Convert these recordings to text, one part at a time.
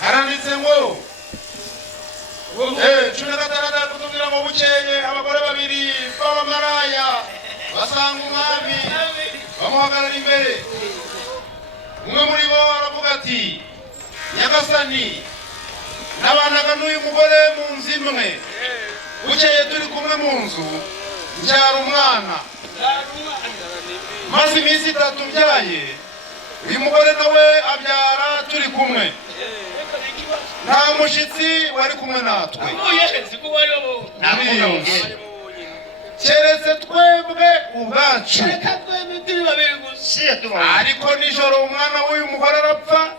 haranditse ngo cumi na gatandatu kutubwira ngo bukeye abagore babiri b'abamaraya basanga umwami bamuhagarara imbere. Umwe muri bo aravuga ati, nyagasani, nabanaga n'uyu mugore mu nzu imwe, bukeye turi kumwe mu nzu mbyara umwana, maze iminsi 3 mbyaye, uyu mugore nawe abyara turi kumwe, nta mushitsi wari kumwe natwe, keretse twebwe ubwacu. Ariko nijoro umwana w'uyu mugore arapfa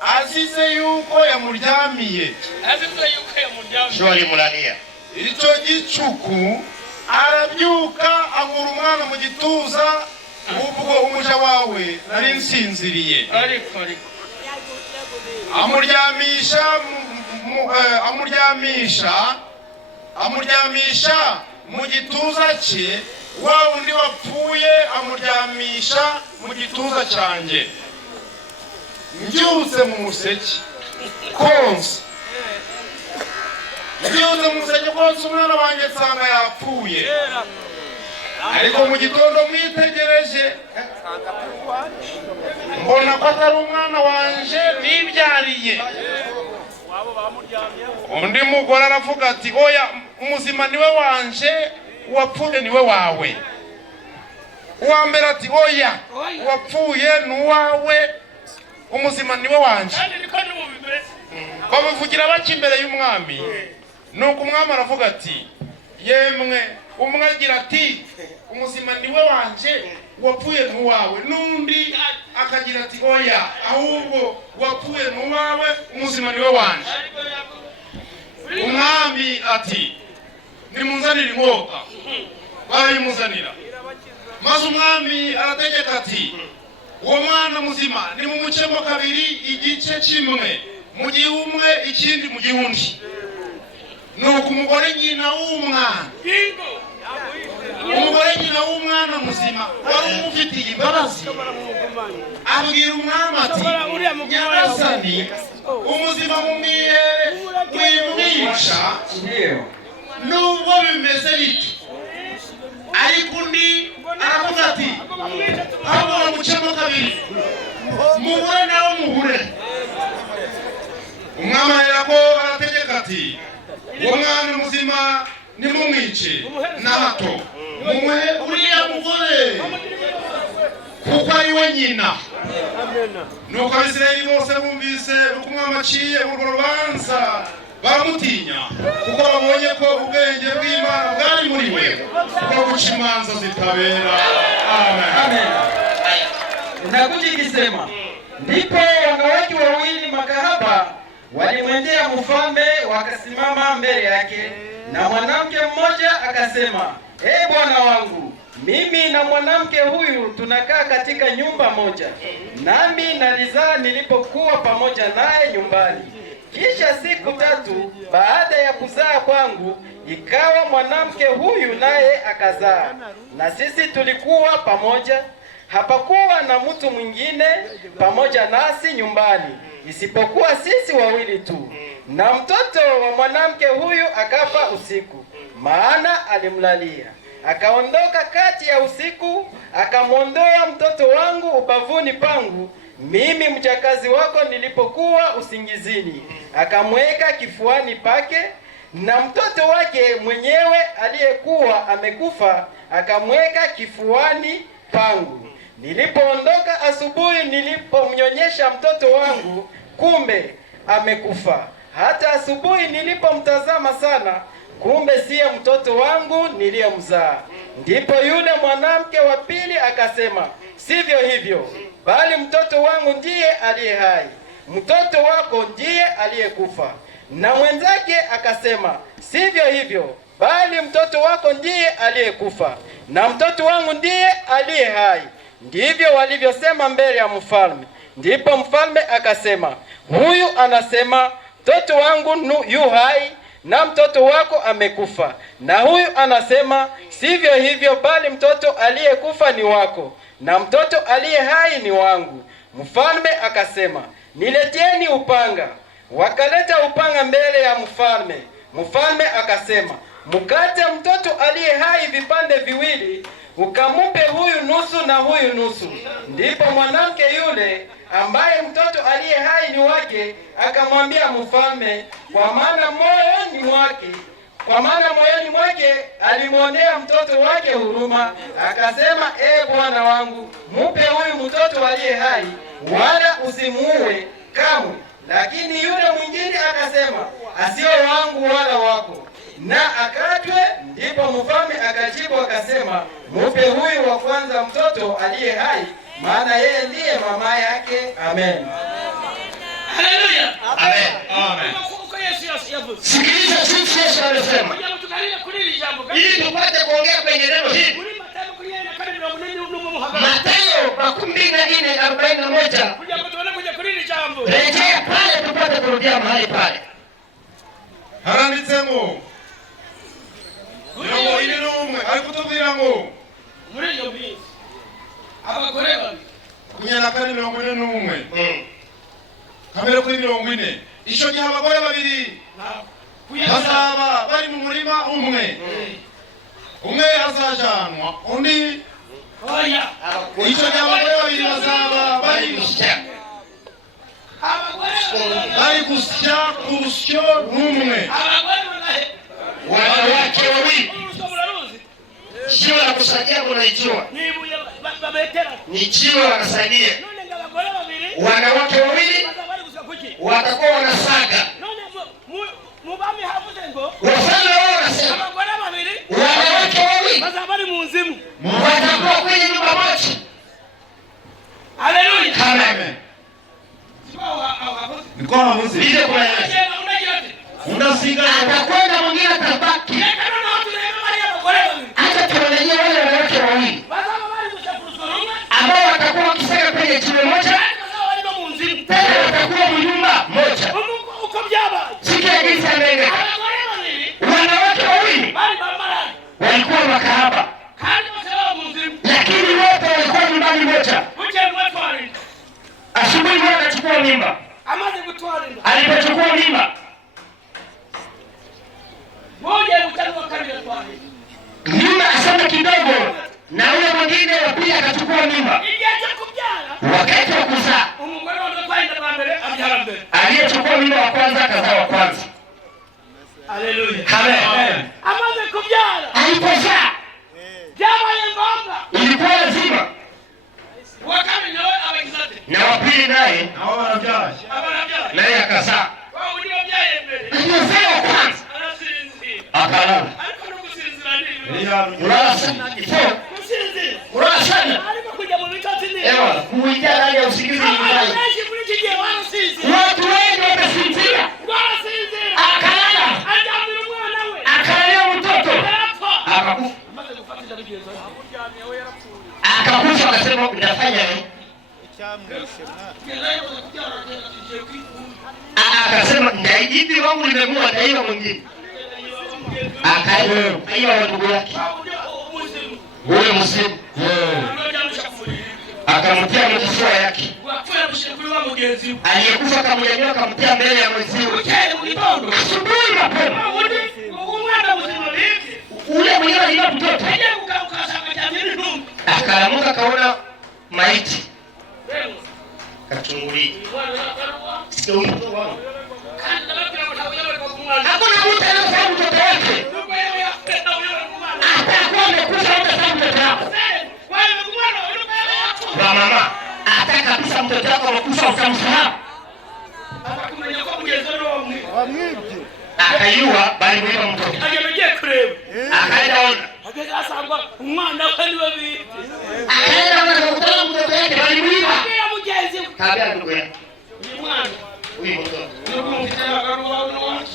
azize yuko yamuryamiye. Icyo gicuku arabyuka amura umwana mu gituza, ubwo umuja wawe nari nsinziriye, amuryamisha mu gituza cye, wa undi wapfuye amuryamisha mu gituza cyanjye. Mbyutse mu museke konsa, umwana wanjye nsanga yapfuye. Ariko mu gitondo mwitegereje mbona ko atari umwana wanje nibyariye. Undi mugore aravuga ati, oya, umuzima niwe wanje, uwapfuye niwe wawe. Uwa mbere ati, oya, uwapfuye nuwawe, umuzima niwe wanje. Babivugira baki imbere y'umwami. Nuko umwami aravuga ati, yemwe, umwe agira ati, umuzima niwe wanje, uwapfuye nuwawe. N'undi akagira ati, oya, ahubwo uwapfuye nuwawe, umuzima niwe wanje. Umwami ati, nimunzanire inkota. Barayimuzanira. Maze umwami arategeka ati, uwo mwana muzima ni mumucemo kabiri igice kimwe, mu gihe umwe ikindi mu gihe undi. Nuko umugore nyina w'umwana muzima wari umufitiye imbabazi abwira umwami ati, nyagasani, umuzima mwimwica nubwo bimeze biti. Ariko undi aravuga ati, ahubwo bamucemo kabiri, mubure nawe mubure. Umwami aherako arategeka ati, uwo mwana muzima nimumwice na hato, mumuhe uriya mugore kuko ari we nyina. Nuko Abisirayeli bose bumvise uko umwami aciye urwo rubanza baramutinya, kuko babonye ko ubwenge bw'Imana bwari muri we bwo guca imanza zitabera. Amen. Ndakuja ikisema, ndipo wanawake wawili makahaba walimwendea mfalme, wakasimama mbele yake, na mwanamke mmoja akasema, bwana wangu, mimi na mwanamke huyu tunakaa katika nyumba moja, nami nalizaa nilipokuwa pamoja naye nyumbani. Kisha siku 3 baada ya kuzaa kwangu, ikawa mwanamke huyu naye akazaa, na sisi tulikuwa pamoja. Hapakuwa na mtu mwingine pamoja nasi nyumbani isipokuwa sisi wawili tu. Na mtoto wa mwanamke huyu akafa usiku, maana alimlalia. Akaondoka kati ya usiku, akamwondoa mtoto wangu ubavuni pangu, mimi mjakazi wako, nilipokuwa usingizini, akamweka kifuani pake. Na mtoto wake mwenyewe aliyekuwa amekufa akamweka kifuani pangu. Nilipoondoka asubuhi, nilipomnyonyesha mtoto wangu, kumbe amekufa. Hata asubuhi nilipomtazama sana, kumbe siye mtoto wangu niliyemzaa. Ndipo yule mwanamke wa pili akasema, sivyo hivyo, bali mtoto wangu ndiye aliye hai, mtoto wako ndiye aliyekufa. Na mwenzake akasema, sivyo hivyo, bali mtoto wako ndiye aliyekufa, na mtoto wangu ndiye aliye hai. Ndivyo walivyosema mbele ya mfalme. Ndipo mfalme akasema, huyu anasema, mtoto wangu yu hai na mtoto wako amekufa. Na huyu anasema, sivyo hivyo, bali mtoto aliyekufa ni wako na mtoto aliye hai ni wangu. Mfalme akasema, nileteni upanga. Wakaleta upanga mbele ya mfalme. Mfalme akasema, mkate mtoto aliye hai vipande viwili, ukamupe huyu nusu na huyu nusu. Ndipo mwanamke yule ambaye mtoto aliye hai ni wake akamwambia mfalme, kwa maana moyoni mwake alimwonea mtoto wake huruma, akasema, bwana wangu, mupe huyu mtoto aliye hai, wala usimuue kamwe. Lakini yule mwingine akasema, asiwe wangu wala wako, na akatwe. Ndipo mfalme akajibu akasema, mupe huyu wa kwanza mtoto aliye hai, maana yeye ndiye mama yake. Amen. Haleluya. Amen. Amen. Sikiliza jinsi Yesu anasema, ili tupate kuongea kwenye neno hili. Mathayo 24:41. Rejea pale tupate kurudia mahali pale. haranditsemo mirongo ine n'umwe ari kutubwira ngo muri iyo minsi abagore babiri 24:41 kamere kuri 40. Icyo gihe abagore babiri bazaba bari mu murima umwe, umwe azajanwa undi oya. icyo gihe abagore babiri bazaba bari gusya ku rusyo rumwe. Wanawake wawili. Jiwe la kusagia unaijua? Ni jiwe la kusagia. Wanawake wawili watakuwa wanasaga. Wafalme wao wanasema wanawake wawili watakuwa kwenye nyumba moja. Haleluya. Amen. Niko hamuzi. Ile kwa yeye. Unasiga Atakwenda mwingine atabaki. Hata tuangalie wale wanawake wawili ambao watakuwa wakisaga kwenye jiwe moja, tena watakuwa mnyumba moja. Sikia jinsi ameenda. Wanawake wawili walikuwa makahaba, lakini wote walikuwa nyumbani moja. Asubuhi moja akachukua mimba. Alipochukua mimba, nyuma asema kidogo, na ule mwingine wa pili akachukua mimba. Wakati wa kuzaa, aliyechukua mimba wa kwanza akazaa wa kwanza. Haleluya. Amen. Alipozaa ilikuwa lazima na wa pili naye naye akazaa. Aliyozaa wa kwanza akalala. Kulala sana. Kulala sana. Ewa, kuingia ndani ya usingizi nyumbani. Watu wengi watasinzia. Akalala. Akalalia mtoto. Akakufa. Akakufa akasema utafanya nini? Akasema ndaidi wangu limemua ndaiwa mwingine. Akaiwa ndugu yake. Huyo msimu. Akamtia mkifua yake. Aliyekufa akamnyanyua akamtia mbele ya mwenziwe. Asubuhi mapema. Ule mwenyewe alikuwa mtoto. Akalamuka kaona maiti. Kachungulia. Sio mtoto wangu. Hakuna mtu anayefahamu mtoto wake. Atakuwa amekufa hata sababu mtoto wako. Wa mama, hata kabisa mtoto wako amekufa utamsahau. Akaiua bali mwiba mtoto. Akaenda ona. Akaenda ona na kutoa mtoto wake bali mwiba. Kabla ndugu yake.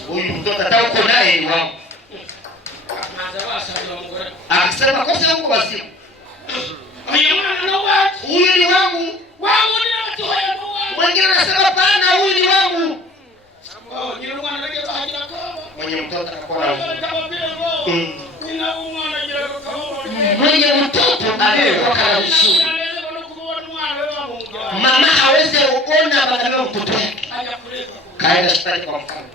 Huyu mtoto hata uko naye ni wangu. Akasema kosa yangu basi. Huyu ni wangu. Mwingine anasema pana, huyu ni wangu. Mwenye mtoto anakuwa mwenye mtoto aliyetoka na uzuri. Mama bakabeba mtoto wake. Kaenda hospitali kwa mfano.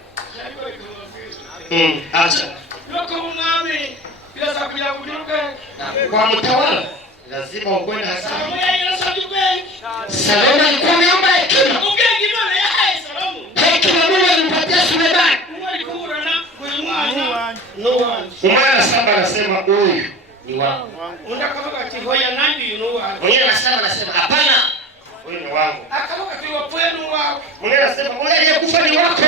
Acha. Loko umwami birasa kuja kujuruka. Kwa mtawala lazima ukwende hasa. Salomo alikuwa ameomba hekima. Ubwenge Imana yahaye Salomo. Hekima Mungu alimpatia Sulemani. Umwana saba anasema huyu ni wangu. Undakavuga ati hoya nandi yuno wangu. Mwingine anasema hapana, huyu ni wangu. Akavuga ati wapwenu wako. Mwingine anasema huyu aliyekufa ni wako.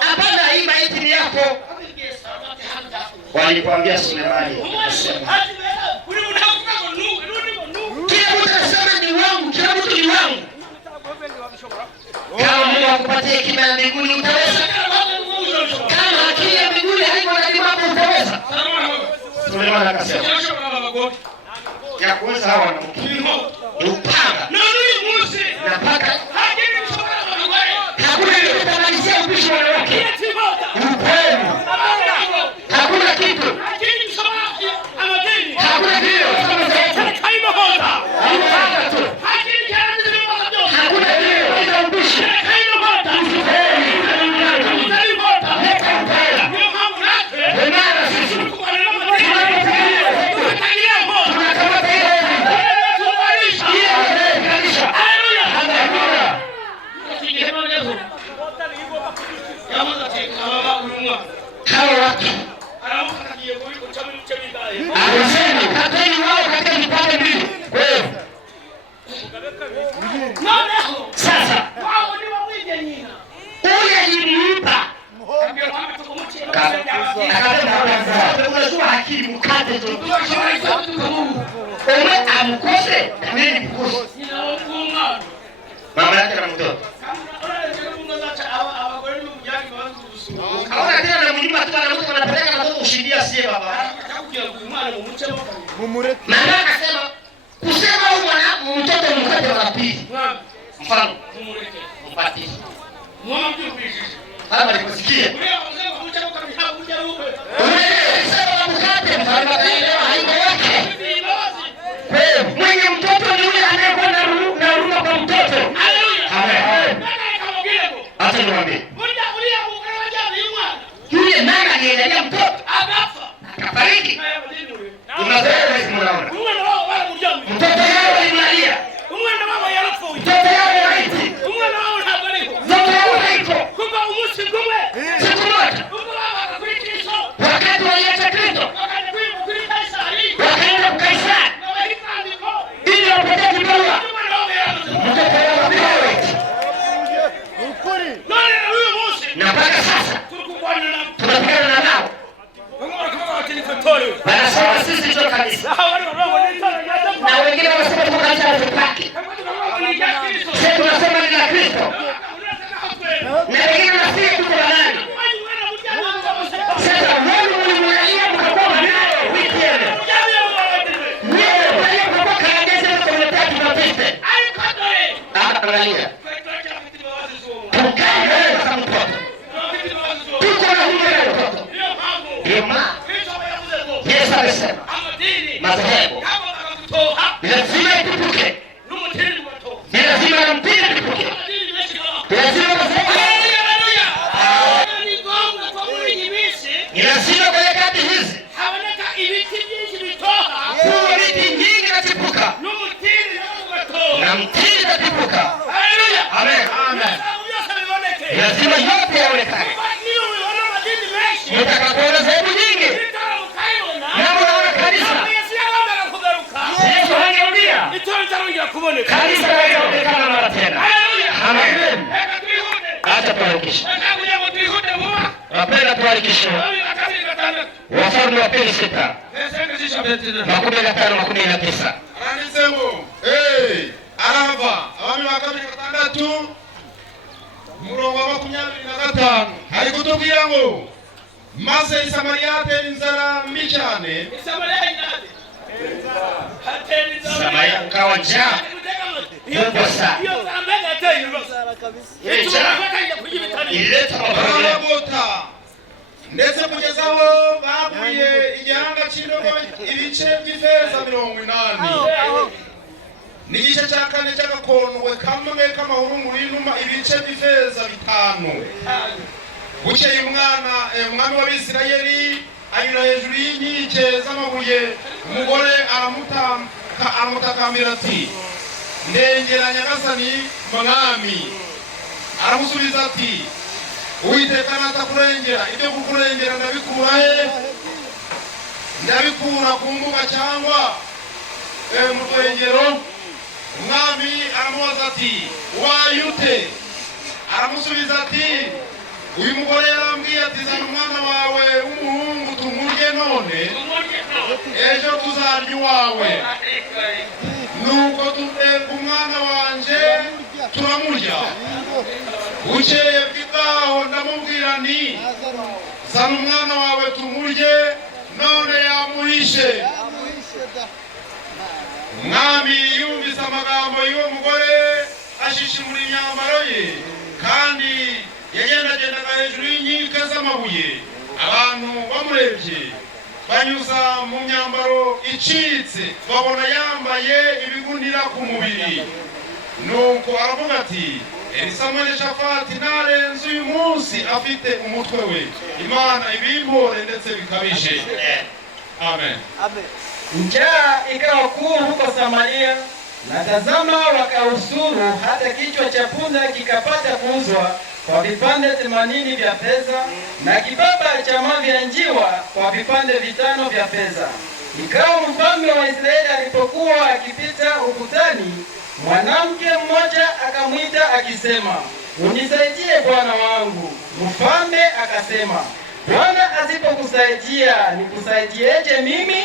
Hapana, hii maiti ni yako. Walipoambia Sulemani kila mtu anasema ni wangu, kila mtu ni wangu. Kama Mungu akupatie hekima ya mbinguni utaweza. Kama akili ya mbinguni haiko na mambo utaweza. Sulemani akasema ya kuweza hawa wanamke ni upanga na paka. Hakuna kitamalizia upishi wa wanawake. Upendo. Hakuna kitu. Hakuna kitu. Upanga tu. Hakuna kitu. Ita upishi. Leta upanga. Wemana sisi. Tunakamata hiyo hawa watu anasema kateni wao katika vipande mbili. Sasa ule alimlipa unajua akili mkate tu ume amkose na mimi nikose mama yake na mtoto. Hawana tena na mjumba tu anamuta anapeleka na mtoto kushindia sie baba. Mama akasema kusema huyu mwana mtoto mkate wa pili. Mfano mpatie. Hapa nikusikia. Sema mkate mfano kaelewa haiko yake. Mwenye mtoto ni yule anayekuwa na huruma kwa mtoto. Amen. Acha niwaambie. Yule mama aliendelea mtoto akafariki. Unazoea hizo mnaona. Mtoto yao alimlalia. Mtoto yao haiti. Mtoto yao haiko. Siku moja wakati waliacha Kristo wakaenda kwa Kaisari ili wapate kibarua. Mtoto yao haiko. Na mpaka sasa tunapigana na nao. Wanasema sisi ndio kanisa. Na wengine wanasema tuko kanisa la Paki. Sisi tunasema ni la Kristo. Na wengine wanasema tuko la nani? Sasa wewe ulimwalia mkakuwa nayo weekend. Wewe mkakuwa kaangeza kwa mtatu na pete. Angalia. Tukae wewe kama mtoto. Tuko na huyo mtoto. Yema. Yesu alisema madhehebu lazima itupuke. Ni lazima na mpira itupuke. Lazima ni lazima kwa nyakati hizi kuwa miti nyingi inachipuka na mtini itachipuka. Amen. Lazima yote yaonekane. Mtakapoona sehemu nyingi na mnaona kanisa Yesu hangerudia kanisa haitaonekana mara tena. Amen. Acha tuharikishe. Napenda tuharikishe. Wafalme wa pili 6 makumi na 5 makumi na 9. Anisemo arava abami wa kabiri 6 murongo wa 25 ari kutubwira ngo maze Isamariya hatera inzara mbi cyane. Samariya ukawa njaa kubwa sana. Ileta barabota ndetse kugezaho baguye igihanga cy'indobo ibice by'ifeza 80. n'igice cya kane cy'agakondwe kamwe k'amahurunguru y'inuma ibice by'ifeza 5. bukeye umwami w'Abisirayeli anyura hejuru y'inkike z'amabuye. umugore aramutakambira ati ndengera nyagasani mwami. aramusubiza ati Uwiteka natakurengera, ibyo kukurengera ndabikura he? Ndabikura ku mbuga cyangwa mu rwengero? Umwami aramubaza ati wayute? aramusubiza ati uyu mugore yarambwiye ati zana umwana wawe w'umuhungu tumurye none ejo tuzarya iwawe. nuko tuteka umwana wanje turamurya. bukeye bw'ibwaho ndamubwira nti zana umwana wawe tumurye none yamuhishe. umwami yumvise amagambo y'uwo mugore ashishimura imyambaro ye kandi yagendagendaga hejuru y'inkike z'amabuye. abantu bamurebye banyuza mu myambaro icitse babona yambaye ibigunira ku mubiri. nuko aravuga ati Elisa mwene Shafati narenze uyu munsi afite umutwe we. Imana ibimpore ndetse bikabije. Amen. Njaa ikawa kuu huko Samaria, na tazama wakausuru hata kichwa cha punda kikapata kuuzwa kwa vipande 80 vya fedha na kibaba cha mavi ya njiwa kwa vipande 5 vya fedha. Ikawa mfalme wa Israeli alipokuwa akipita ukutani, mwanamke mmoja akamwita akisema, unisaidie bwana wangu. Mfalme akasema, Bwana asipokusaidia nikusaidieje mimi?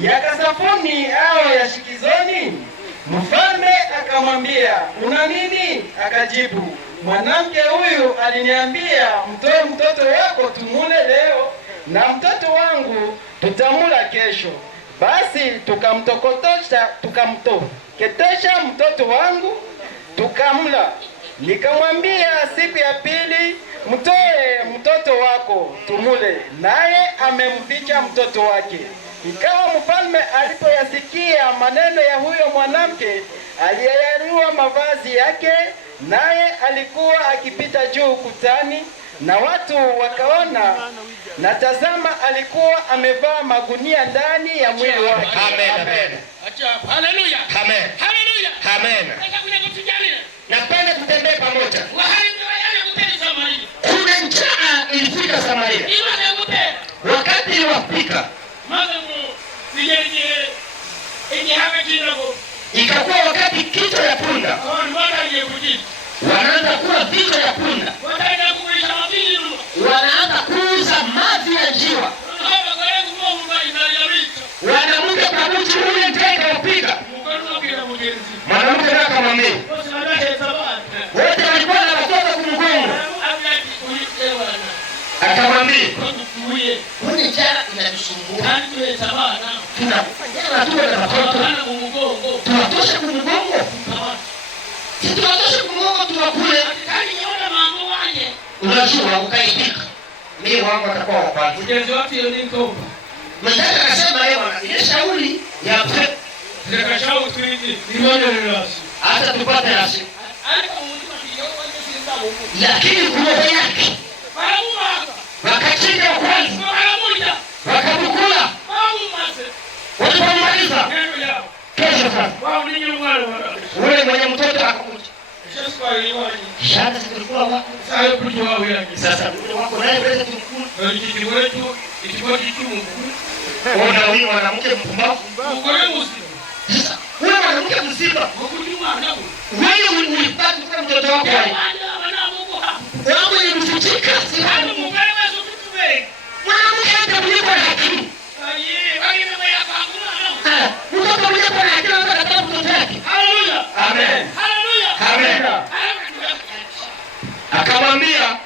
Ya kasafuni au ya shikizoni? Mfalme akamwambia, una nini? Akajibu, mwanamke huyu aliniambia mtoe mtoto wako tumule leo na mtoto wangu tutamula kesho. Basi tukamtoketesha mtoto wangu tukamla. Nikamwambia siku ya pili, mtoe mtoto wako tumule, naye amemficha mtoto wake. Ikawa mfalme alipoyasikia maneno ya huyo mwanamke, aliyayarua mavazi yake, naye alikuwa akipita juu ukutani, na watu wakaona, na tazama alikuwa amevaa magunia ndani ya mwili wake. Amen. Amen. Haleluya. Amen. Haleluya. Amen. Napenda tutembee pamoja. Kuna njaa ilifika Samaria. Wakati ilifika, ikakuwa wakati kichwa ya punda wanaanza kula vichwa ya punda, wanaanza kuuza mavi ya njiwa. Wanamke kabuchi ule mteka wapiga. Mwanamke akamwambia, wote walikuwa na watoto kumgongo. Akamwambia, kuna njaa inatusumbua. Tunafanya na watoto. Tunatosha kumgongo. Sisi tunatosha kumgongo tunakule. Unajua ukaidika. Mimi wangu atakuwa wa kwanza. Ujenzi watu hiyo ni mtoto. Mtaka akasema yeye ile shauri ya pepo. Nikashauri tuingie. Hata tupate rasi. Lakini kuroho yake wakachinja kwanza, wakamkula, walipomaliza kesho sasa ule mwenye mtoto akakuja. Shada zilikuwa wako sasa, ule wako naye weza tukula. Ona huyu mwanamke mpumbavu, sasa wewe mwanamke mzima, wewe ulipata kwa mtoto wako wewe. Wewe ni mfutika, si wewe mwanamke hata kuliko hakimu. Mtoto mmoja kwa hakimu anataka mtoto wake. Haleluya. Amen. Haleluya. Amen. Akamwambia,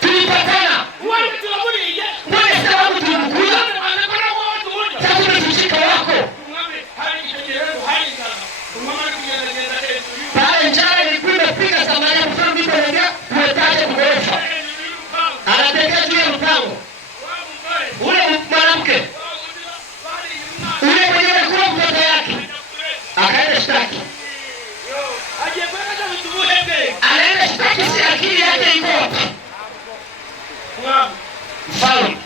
tulipatana. Wewe sababu tulikula. Sasa umefutika wako. Pale njaa ilikuwa imepiga Samaria, mfano ndipo anaingia kuetaje kuboresha. Anatembea juu ya mpango. Ule shtaki. Aje kwenda kwa mtu muhebe. Anaenda shtaki si akili yake iko wapi? Mfalme.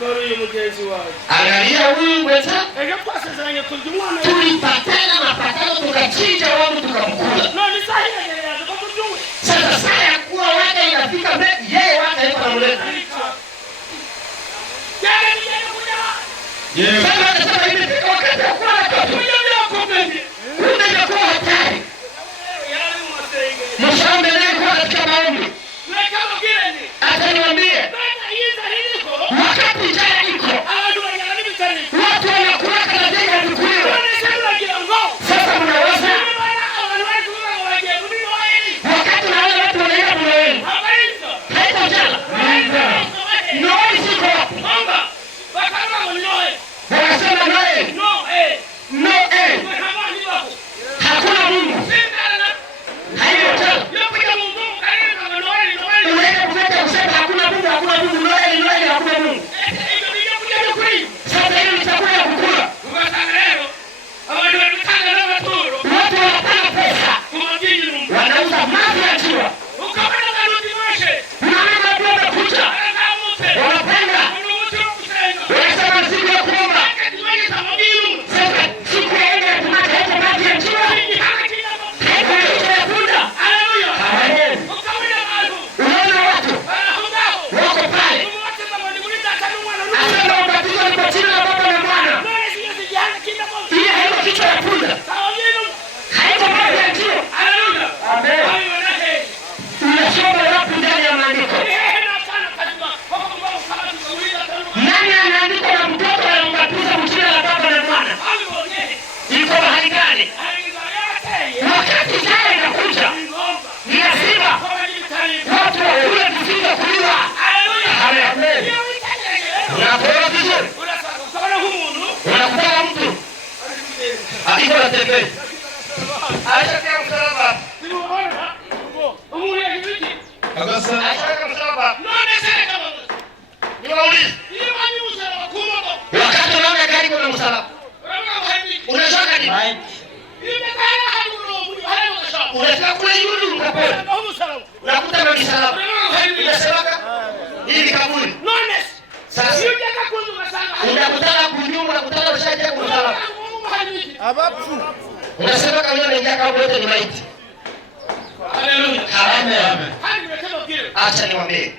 Doro yeye mjezi wao. Angalia huyu mwenza. Pasa zanya kujumwana. Tulipatana mapatano tukachinja wangu tukamkula. No ni sahihi ya kwa kujumwa. Sasa saa ya kuwa waka inafika mbele yeye waka yuko anamleta. Yeye. Sasa anasema imefika wakati wa kuwa watoto. Kumbe inakuwa hatari. Mfalme naye kwa katika maombi. Ataniambia wakati njaa iko watu wanakula kana jenga vikuliwa. Sasa mnaweza wakati na wale watu wanaenda mnaweni haita njala Noeli siko wapo. Wanasema Noeli hakuna Mungu hayo njala. Unaenda kuleta usema hakuna Mungu Noeli hakuna Mungu. Sasa hiyo ni chakula ya kukula. Watu wanapanga pesa wanauza mavi ya jiwa. Unaona kuomba kucha wanapanga wanasema siku ya kuomba. Sasa siku ya enda ya kumata hapo mavi ya jiwa hapo ya punda. Unaona watu wako pale asema ubatizo ni kwa jina la Baba na Mwana. Ile haiko kichwa ya punda haiko mavi ya jiwa. Amen. Unasoma wapi ndani ya maandiko? Nani anaandika na mtoto anambatiza mjina la Baba na Mwana? Iko mahali gani? Wakati jana inakuja ni lazima watu wakule vizinga kuliwa. Amen. Unapoona vizuri unakutana mtu akiko na tembea aishakia msalaba Agasa. aishakia msalaba. Niwaulize wakati unaona gari kuna msalaba unachoka nini? Unafika kule yulu ukapona unakuta na msalaba unasemaka hili kaburi. Sasa unakutana kunyuma unakutana ushaje kwa msalaba unasema kama unaingia kaburi wote ni maiti. Haleluya. Amen. Acha niwaambie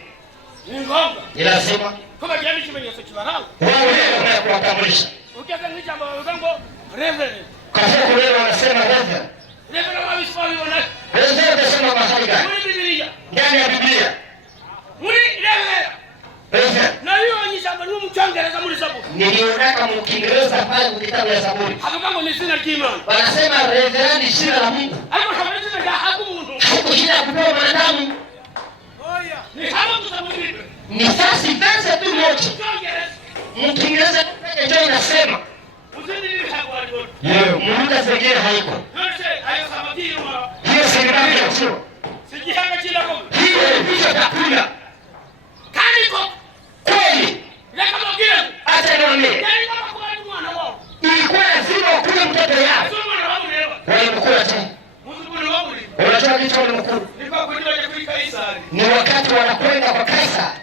ni lazima Kama jamii kimenyesha kibarau. wewe unakuwatambulisha Ukiangalia jambo zangu reverend. kwa sababu wewe unasema reverend. Reverend wa Ismaili wana. Reverend unasema mahali gani? Muri Biblia. Ndani ya Biblia. Muri reverend. Reverend. Na hiyo ni jambo ni mchanganyiko muri sababu. Niliona mu Kiingereza pale kwa kitabu ya Zaburi. Hapo kama ni sina kimani. Wanasema reverend ni jina la Mungu. Hapo kama ni sina hapo Mungu. Hapo jina la kupewa mwanadamu. Ni hapo tusabuni. Ni sasa ianze tu moja. Mu Kiingereza ndio inasema. Usini hapo watu. Muda zingine haiko. Hiyo serikali ya chuo. Hiyo ndiyo takula. Kweli. Acha niwaambie. Ilikuwa lazima ukule mtoto yako. Walimkula tu. Unajua kitu walimkula? Ni wakati wanakwenda kwa Kaisari.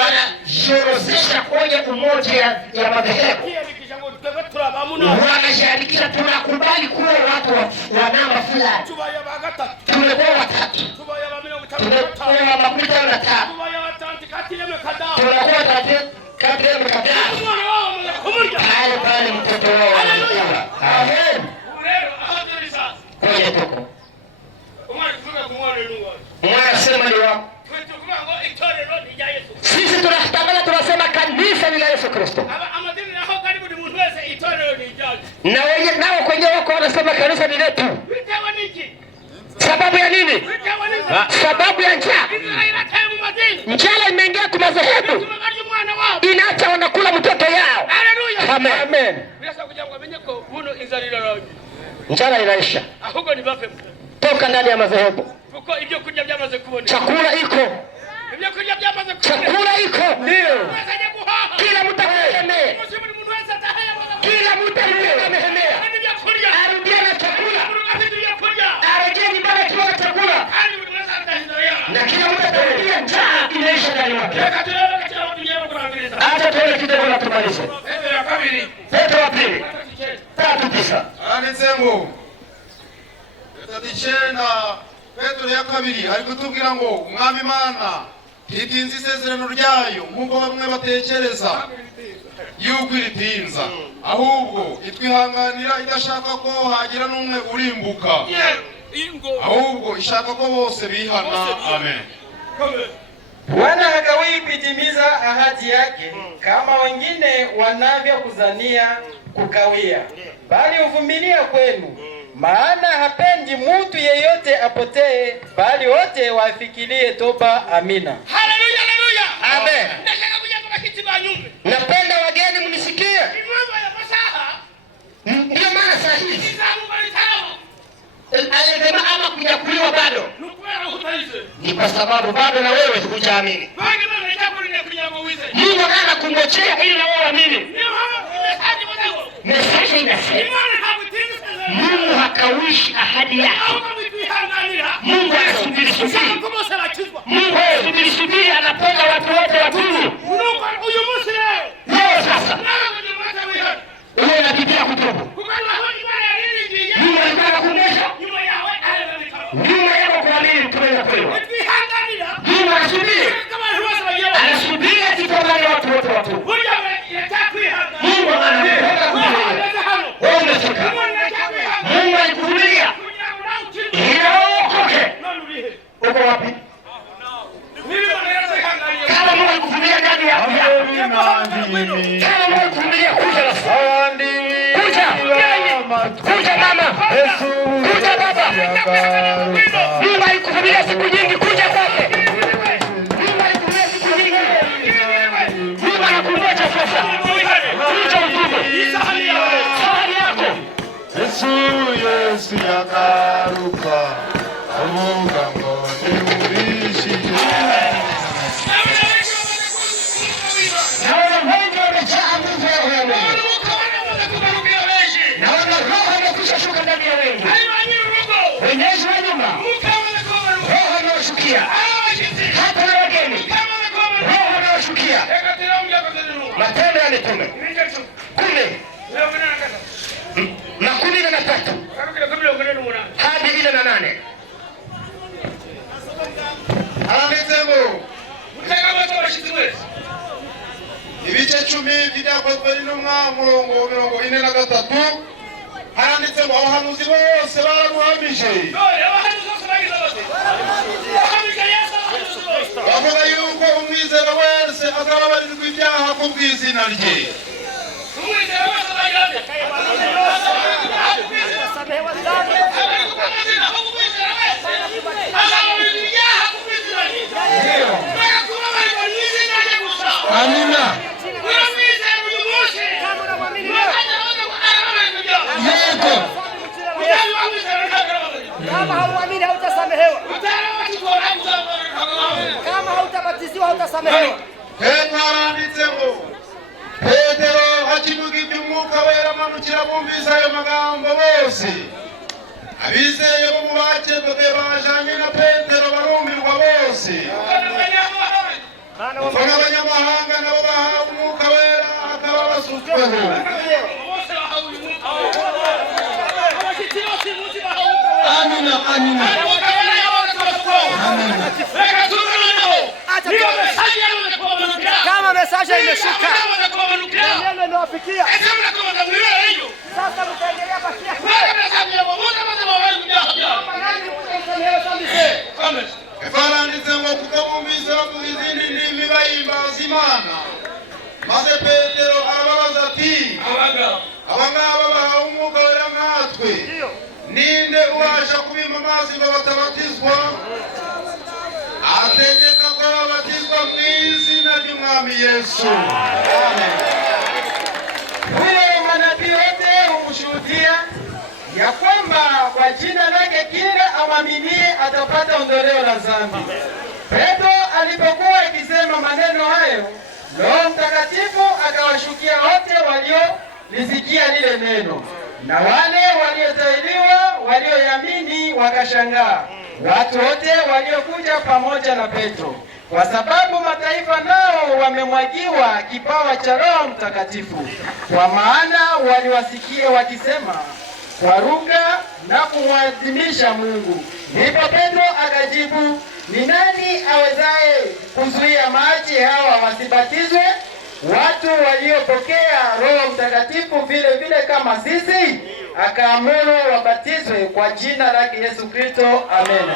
Wanashorozesha kwenye umoja ya madhehebu. Wanashahidia tunakubali kuwa watu wa namba fulani. Tumekuwa watatu. Tumekuwa 15. Tunakuwa kati ya mkataba. Pale mtoto wao. Amen. Koje tuko. Mwana sema ni wako. Sisi tunatangaza tunasema kanisa ni la Yesu Kristo. Na wenye nao kwenye wako wanasema kanisa ni letu. Sababu ya nini? Sababu ya njaa. Njaa imeingia kwa madhehebu. Inaacha wanakula mtoto yao. Amen. Amen. Njaa inaisha. Toka ndani ya madhehebu. Chakula iko. Chakula iko. Ndio. Kila mtu amehemea. Kila mtu amehemea. ndani wake. Acha tuone kidogo na tumalize. Petro wa pili 3:9. Handitse ngo 3:9 Petero ya kabiri ari kutubwira ngo umwami Imana ntitinze isezerano ryayo nk'uko bamwe batekereza yuko iritinza, ahubwo itwihanganira idashaka ko hagira n'umwe urimbuka, ahubwo ishaka ko bose bihana. Amen. Bwana hakawii kuitimiza ahadi yake kama wengine wanavyokuzania kukawia, bali huvumilia kwenu, maana hapendi mtu yeyote apotee, bali wote wafikirie toba. Amina. Haleluya, haleluya. Amen. Nataka kuja kwa kiti ba nyumba. Napenda wageni mnisikie. Nyumba ya masaha. Ndio maana saa hizi Kitabu malitao. alisema ama kunyakuliwa bado. Nukwera hutaize. Ni kwa sababu bado na wewe hujaamini. Wangi mama nitapo ninakunyama uize. Mungu anakungojea ili na wewe amini. Ndio hapo mesaji mwanangu. Mesaji inasema Imani hakutingi sasa. Mungu hakawishi ahadi yake. Mungu anasubiri subiri. Mungu anasubiri subiri, anapenda watu wote watubu. Leo sasa wewe unakimbia kutubu. Mungu anataka kuonyesha nyuma yako kuamini mtume wa kweli. Mungu anasubiri. Anasubiri atitamani watu wote watubu. Mungu anataka kuonyesha. Wewe umefika. Mungu alikuvumilia. Uko wapi? Kama Mungu alikuvumilia ndani yako. Kama Mungu alikuvumilia kuja na sawandi. Kuja. Kuja mama. Kuja baba. Mungu alikuvumilia siku nyingi, kuja kwake. Mungu alikuvumilia siku nyingi. Mungu anakungoja sasa. Kuja utubu. Sahani yako. Yesu yakaruka. Avuga ngo niurishi. Naona wengi wamejaa nguvu ya Mungu. Naona roho imekwisha shuka ndani ya wengi. Wenyezi wa nyumba, roho inawashukia. Hata na wageni, roho inawashukia. Matendo ya Mitume 10:13 hadi 8. Handitse ngo ibice 10 byakozwe n'intumwa murongo 43. Handitse ngo abahanuzi bose baramuhamije bavuga yuko umwizera wese azababarirwa ibyaha ku bw'izina rye. Amina. Kama hauamini hautasamehewa. Kama hautabatiziwa hautasamehewa. Handitse ngo Petero akivuga iby'umwuka wera amanukira bumvise ayo magambo bose. Abizeye bo mu bakebwe bajanye na Petero barumirwa bose. Abanyamahanga nabo bahawe umwuka wera akaba basukweho. Amina, amina. Kama mesaje imeshika. Neno inawafikia. Sasa mtaendelea bakia. Handitse ngo kuko bumvise bavuga izindi ndimi bahimbaza Imana. Maze Petero arababaza ati abangaba bahawe umwuka wera nkatwe, ninde ubasha kubima amazi ngo batabatizwa? Ategeka ko babatizwa mu izina ry'Umwami Yesu. Huyo manabii wote humshuhudia ya kwamba kwa jina lake kila amwaminie atapata ondoleo la dhambi. Petro alipokuwa akisema maneno hayo, Roho Mtakatifu akawashukia wote waliolisikia lile neno, na wale waliotahiriwa walioamini wakashangaa. Watu wote waliokuja pamoja na Petro kwa sababu mataifa nao wamemwagiwa kipawa cha Roho Mtakatifu, kwa maana waliwasikia wakisema kwa lugha na kumwadhimisha Mungu. Ndipo Petro akajibu, ni nani awezaye kuzuia maji hawa wasibatizwe, watu waliopokea Roho Mtakatifu vile vile kama sisi? Akaamuru wabatizwe kwa jina lake Yesu Kristo. Amen.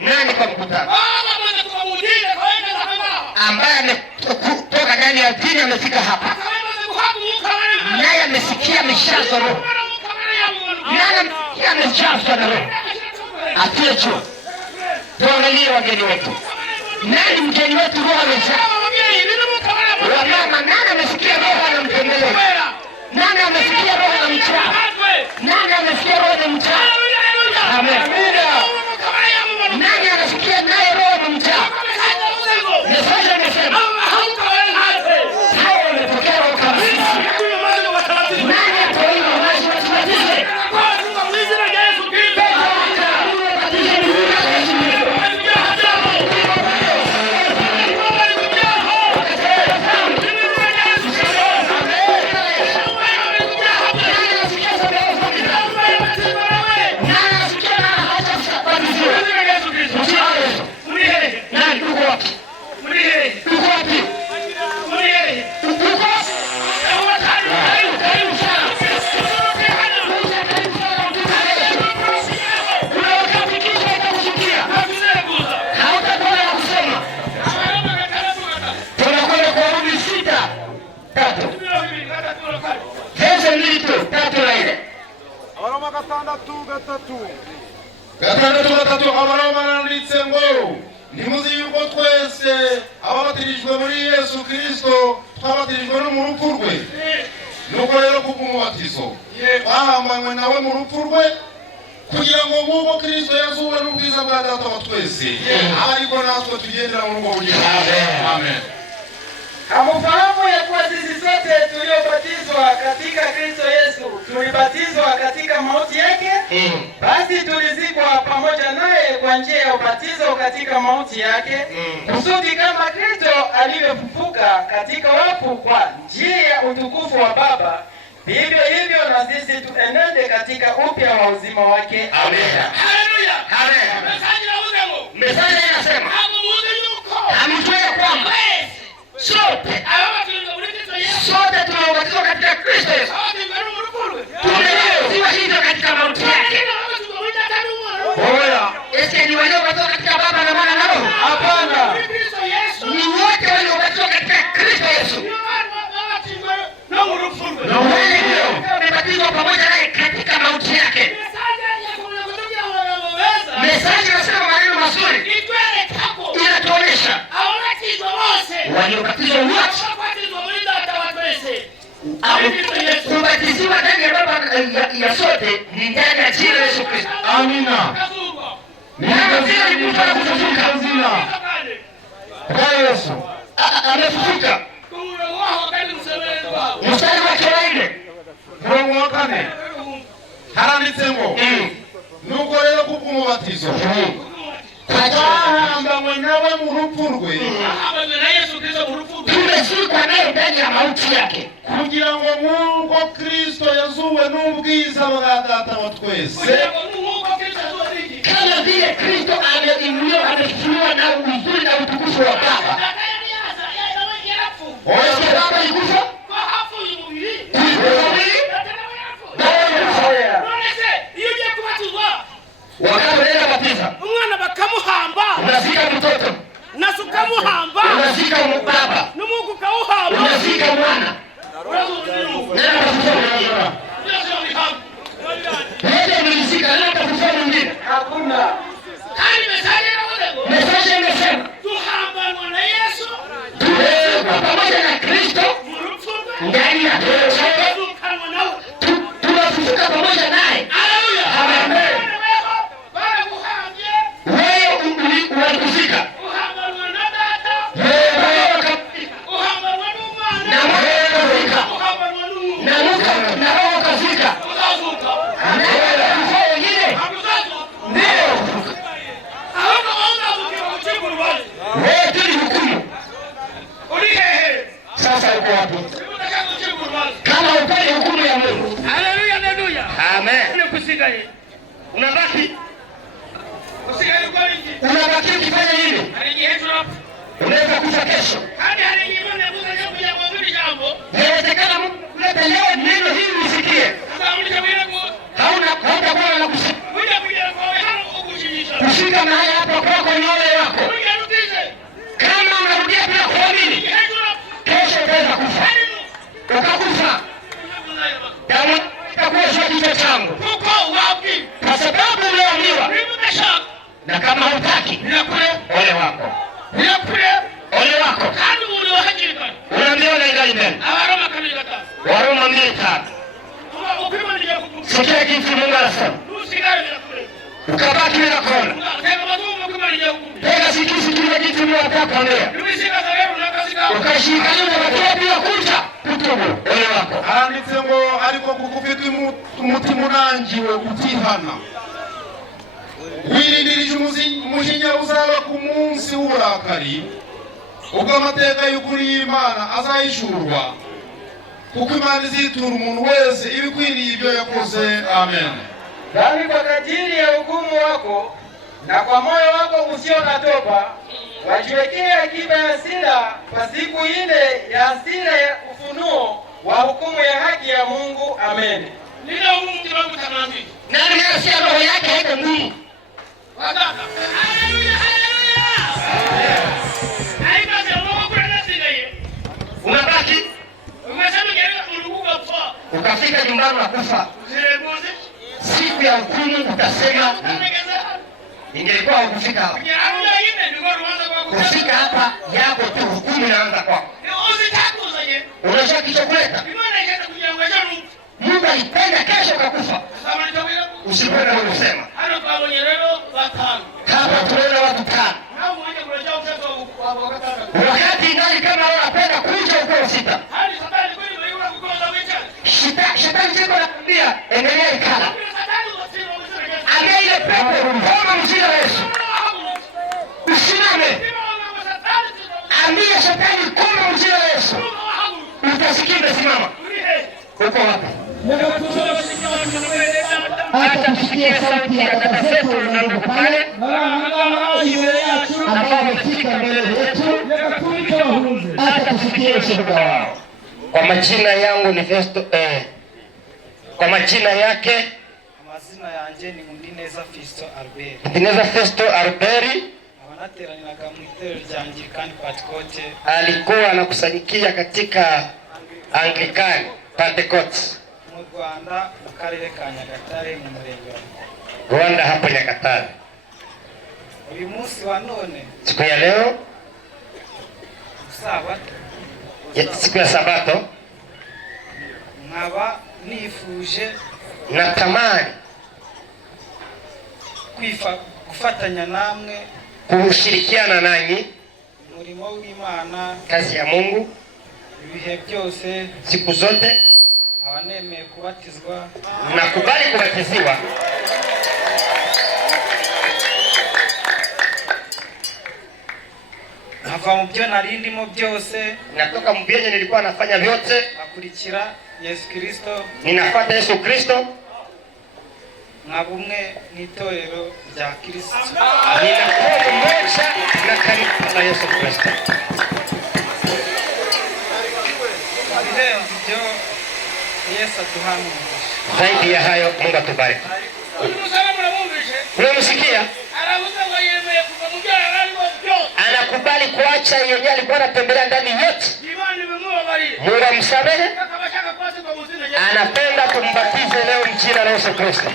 Nani kwa mkutano ambaye ametoka ndani ya dini amefika hapa, naye amesikia ameshazwa Roho, naye amejazwa na Roho? Atie juu. Tuangalie wageni wetu. Nani mgeni wetu Roho amejaa? Wamama, nani amesikia Roho anampembelea? Nani amesikia Roho anamjaa? Nani amesikia Roho anamjaa? Amen. Nani anasikia naye Roho anamjaa? Mesaje amesema hao wamepokea Roho kama sisi. Nani atoiwa maji watubatize? gatandatu Abaroma nanditse ngo ntimuzi yuko twese ababatirijwe muri Yesu Kristo twabatirijwe no mu rupfu rwe, nuko rero kubw'umubatizo twahambanywe nawe mu rupfu rwe, kugira ngo nk'uko Kristo yazuwe n'ubwiza bwa Data wa twese ariko natwe tugendera mu rugo rwe. Amen. Hamufahamu ya kuwa sisi sote tuliobatizwa katika Kristo Yesu tulibatizwa katika mauti yake? Basi tulizikwa pamoja naye kwa njia ya ubatizo katika mauti yake, kusudi kama Kristo alivyofufuka katika wafu kwa njia ya utukufu wa Baba, vivyo hivyo na sisi tuenende katika upya wa uzima wake. Amen. Haleluya. Amen. Mesaje inasema hamjui kwamba sote tumebatizwa katika Kristo Yesu, tumebatizwa hivyo katika mauti yake. Ese ni waliobatizwa katika Baba na Mwana na Roho? Hapana, ni wote waliobatizwa katika Kristo Yesu, na wale ndio wamebatizwa pamoja naye katika mauti yake. Mesaje inasema maneno mazuri, inatuonyesha waliobatizwa wote kubatiziwa ndani ya Baba ya sote ni ndani ya jina la Yesu Kristo. Amina. Neno zile likufa na kufufuka. Kwa Yesu Amefufuka. Mstari wa 4 murongo wa 4 haranditse ngo nuko rero kubw'umubatizo twahambanywe nawe mu rupfu rwe, tumezikwa naye ndani ya mauti yake, kugira ngo nk'uko Kristo yazuwe n'ubwiza bwa Data wa twese, kama vile Kristo ameinuliwa, amefufuliwa na uzuri na utukufu wa Baba. Oye, Baba alikufa wakati wanaenda batiza, umwana bakamuhamba, unazika mtoto, naso ukamuhamba, unazika baba, n'umugu ukawuhamba, unazika mwana. Nani atafufuka? Wote mlizika, nani atafufuka mwingine? hakuna. Mesaje imesema tuhambanwa na Yesu, tuwekwa pamoja na Kristo ndani ya Kristo, tunafufuka pamoja naye. Amen. Wewe ulikufika na Roho kafika. Ndio kama upendi hukumu ya Mungu. Haleluya, haleluya. Amen. Kusigaye. Unabaki Kusigaye kwa nini? unabaki ukifanya nini? Alijihetu hapo. Unaweza kufa kesho. Hadi alijibona kuza jambo ya kuhubiri jambo. Inawezekana Mungu kuleta leo neno hili usikie. Sasa ulichokuja kwa Hautakuwa na kuja kwa wewe hana kukushindisha. kushika mahali hapo kwako ni ole wako. Unarudisha. Kama unarudia bila kuamini, kesho utaweza kufa. Ukakufa. Damu itakuwa sio kichwa changu. Uko wapi? Kwa sababu umeambiwa. Na kama hutaki, ole wako. Ole wako. Unaambiwa na ingali mbele. Waroma 2:5. Sikia jinsi Mungu anasema. Ukabaki bila kuona. Tega sikiliza jinsi Mungu atakwambia. Ukashika nyuma watu bila kuja kutubu. Ole wako. handitse ngo ariko kukufite umutima unangiwe utihana wirindirije umujinya uzaba ku munsi w'uburakari ubwo amateka y'ukuri y'Imana azahishurwa kuko Imana izitura umuntu wese ibikwiriye ibyo yakoze. Amen. Bali kwa kadiri ya hukumu wako na kwa moyo wako usio na toba wajiwekee akiba ya hasira kwa siku ile ya hasira ya ufunuo wa hukumu ya haki ya Mungu. Amen. Nina hukumu kibangu tamambi. Nani anasikia roho yake haiko ngumu? Wadaka. Haleluya, haleluya. Aiba za roho kuna nasigaye. Unabaki Umesema jana uruhuka kufa. ukafika nyumbani na kufa. Zirebuzi. Siku ya hukumu utasema ingelikuwa hukufika hapa. Kufika hapa yako tu, hukumu inaanza kwako. Unajua kilichokuleta? Mungu alipenda kesho ukakufa. Usipende kusema. Hapa tunaona watu 5. Wakati ndani kama wanapenda kuja uko sita. Shetani sema anakuambia endelea ikala. Ambia ile pepo kama mjina Yesu. Usimame. Ambia shetani kama mjina Yesu. Utasikia simama. Uko wapi? Hata tusikie sauti ya dada zetu na ndugu pale. Ambao wamefika mbele yetu. Hata tusikie ushuhuda wao. Kwa majina yangu ni Festo kwa majina yake amazina yanje ni Mundineza Festo Albert. Mundineza Festo Albert Abanateraniraga mu itorero rya Anglikani Pentecote. Alikuwa anakusanyikia katika Anglikani Pentecote mu Rwanda mu karere ka Nyagatare mu murenge wa Rwanda hapo Nyagatare. Uyu munsi wa none Siku ya leo siku ya Sabato nkaba nifuje natamani gufatanya namwe kushirikiana nanyi umurimo w'Imana, kazi ya Mungu ibihe byose, siku zote. abanemeye kubatizwa Nakubali kubatiziwa. nkava mu byo narindimo byose, Natoka mbyenye nilikuwa nafanya vyote, akurikira Yesu Kristo, ninafuata Yesu Kristo, na bumwe n'itorero rya Kristo. ninakuwa mmoja na kanisa la Yesu Kristo. Birenze ibyo Yesu aduhana. Zaidi ya hayo Mungu atubariki. Unamsikia? Anakubali kuacha hiyo nyali alikuwa anatembelea ndani yote. Mungu amsamehe. Anapenda kumbatize leo mjina la Yesu Kristo.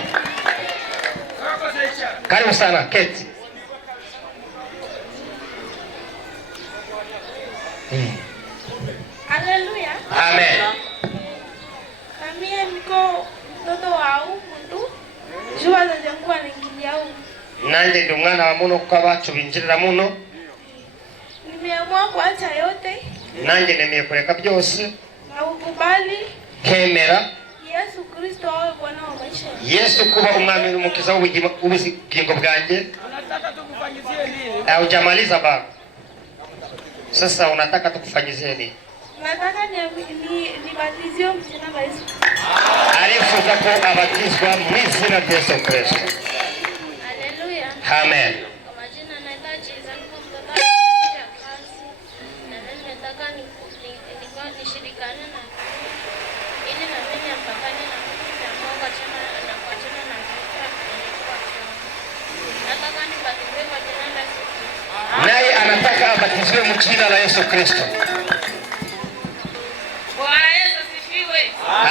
Karibu sana, keti. Haleluya. Amen. Kami niko mtoto wa umuntu. Jua za jangu anaingilia huko. Nanje ndi mwana wa muno kwa watu binjirira muno. Nimeamua kuacha yote. Nanje nimekureka byose. Na ukubali Kemera Yesu Kristo awe Bwana wa maisha. Yesu kuba umwami n'umukiza w'ubugingo bwanjye. Unataka tukufanyizie nini? Hujamaliza baba. Sasa unataka tukufanyizie nini? Nataka ni batizio mu izina rya Yesu. Arifuza ko abatizwa mu izina rya Yesu Kristo. Haleluya. Amen. Kwa majina naitwa Chiza niko mtoto ya kazi. Na mimi nataka nishirikane na ili na mimi mpakane na Mungu chana na kwa chana na vita kwa chana. Nataka nibatizwe kwa jina la Yesu. Naye anataka abatizwe mu jina la Yesu Kristo. Bwana Yesu asifiwe.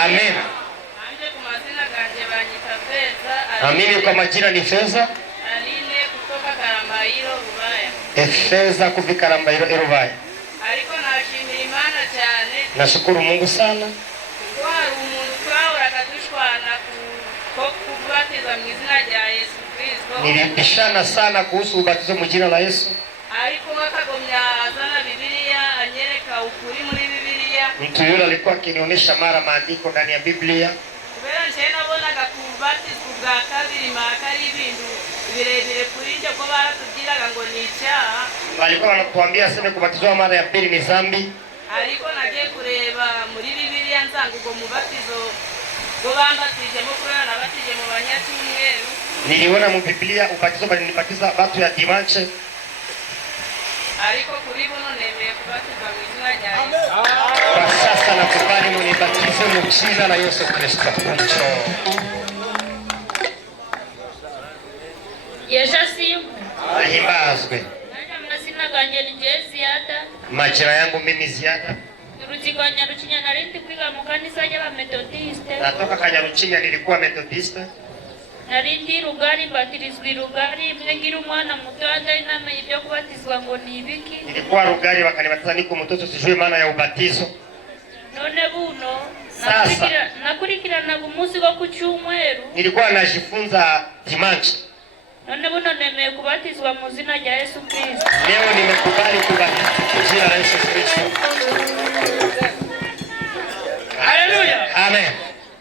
Amen. Anje kwa majina kanje banyita Feza. Amini kwa majina ni Feza. Aline kutoka Karambairo Rubaya. Feza kuva Karambairo Rubaya. Ariko nashimira Imana cyane. Nashukuru Mungu sana. Kuko hari umuntu twahora akadushwana kubatiza mu izina rya Yesu Kristo. Nilibishana sana kuhusu ubatizo mu jina la Yesu. Ariko wakagomya azana Biblia anyereka ukuri muri Biblia. Mtu yule alikuwa akinionyesha mara maandiko ndani ya Biblia. Kubera nje nabonaga kubatizwa bwa kabiri makari ibintu birebire kuri nje ko baratubwiraga ngo ni icyaha. Walikuwa wanatuambia sema kubatizwa mara ya pili ni dhambi. Ariko nagiye kureba muri Biblia nzanga ugo mubatizo go bambatije mo kurana nabatije mu banyacyumweru. Niliona mu Biblia ubatizo balinibatiza watu ya dimanche. Ariko kuri buno nemeye kubatizwa mu izina rya Yesu. Kwa sasa nakubali munibatize mu jina la Yesu Kristo. Yesu asifiwe. Ahimbazwe. Nanya mazina ganje ni Ziada. Majina yangu mimi Ziada. Turutika Nyaruchinya narindi kwiga mu kanisa y'Abamethodiste. Natoka Kanyaruchinya, nilikuwa Methodiste. Narindi Rugari batirizwi Rugari mwengira umwana muto adainame ibyo kubatizwa ngo ni ibiki. Nilikuwa Rugari wakanibatiza niko mtoto sijui maana ya ubatizo. None buno Sasa nakurikirana umunsi wo ku cyumweru. Nilikuwa najifunza dimanche. None buno nemeye kubatizwa mu zina rya Yesu Kristo. Leo nimekubali kubatizwa mu jina la Yesu Kristo. Haleluya. Amen.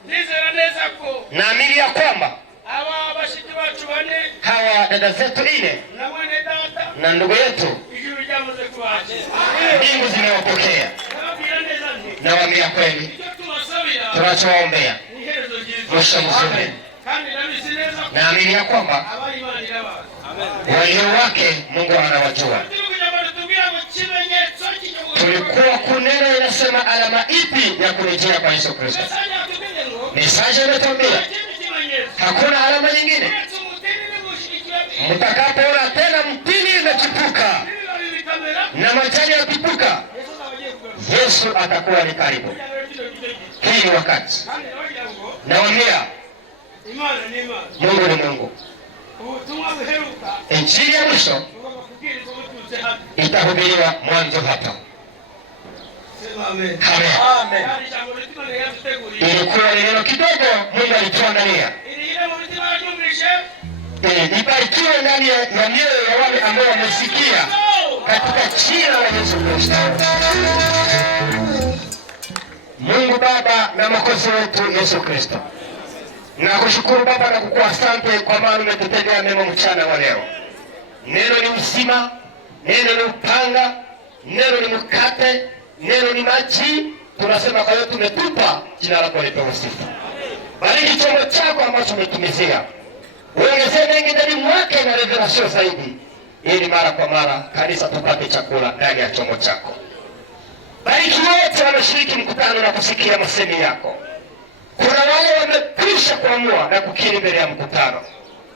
Nizera neza ko Naamini ya kwamba aba bashiki bacu bane hawa dada zetu ine na mwene data na ndugu yetu ijuru ryamaze kubakira. mbingu zimewapokea. Nababwira neza nti Nawaambia kweli, icyo tubasabira tunachowaombea ni iherezo ryiza. mwisho mzuri. Kandi nabizi neza ko Naamini ya kwamba abayimanira abantu. walio wake Mungu anawajua. Tulikuwa kunena inasema alama ipi ya kurejea kwa Yesu Kristo. Mesaje imetuambia hakuna alama nyingine. Mtakapoona tena mtini umechipuka na majani yakipuka, Yesu atakuwa ni karibu. Hii ni wakati. Nawaambia Mungu ni Mungu. Injili ya mwisho itahubiriwa mwanzo hapa. Amen. Amen. Ilikuwa ni neno kidogo Mungu alituandalia. Ibarikiwe ndani ya mioyo ya wale ambao wamesikia katika jina la Yesu Kristo. Mungu Baba na Mwokozi wetu Yesu Kristo, nakushukuru Baba na kukuwa asante kwa maana umetutendea mema mchana wa leo. Neno ni uzima, neno ni upanga, neno ni mkate, neno ni maji. Tunasema kwa hiyo tumetupa, jina lako lipewe sifa. Bariki chombo chako ambacho umetumizia. Uongezee mengi ndani mwake na revelation zaidi, ili mara kwa mara kanisa tupate chakula ndani ya chombo chako. Bariki wote wameshiriki mkutano na kusikia masemi yako. Kuna wale wamekwisha kuamua na kukiri mbele ya mkutano,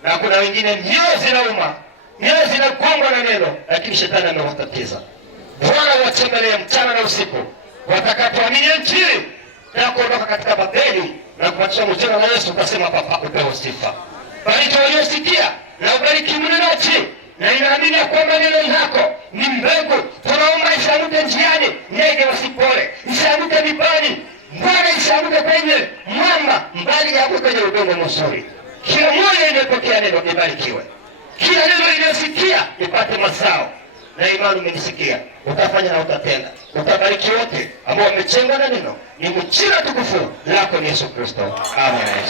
na kuna wengine mioyo zinauma, mioyo zinagongwa na neno, lakini shetani amewatatiza. Bwana watembelee mchana na usiku, watakapoamini Injili na kuondoka katika Babeli na kuachia mjina la Yesu, ukasema Baba upewe sifa. Bariki waliosikia na ubariki mnenaji, na ninaamini ya kwamba neno lako ni mbegu. Tunaomba isianguke njiani, ndege wasipole, isianguke mibani, Bwana isianguke kwenye mwamba, mbali ya kwenye udongo mzuri. Kila moyo imepokea neno ibarikiwe. Kila neno iliyosikia ipate mazao. Na imani umenisikia, utafanya na utatenda. Utabariki wote ambao wamechengwa na neno. Ni mchina tukufu lako ni Yesu Kristo. Amen.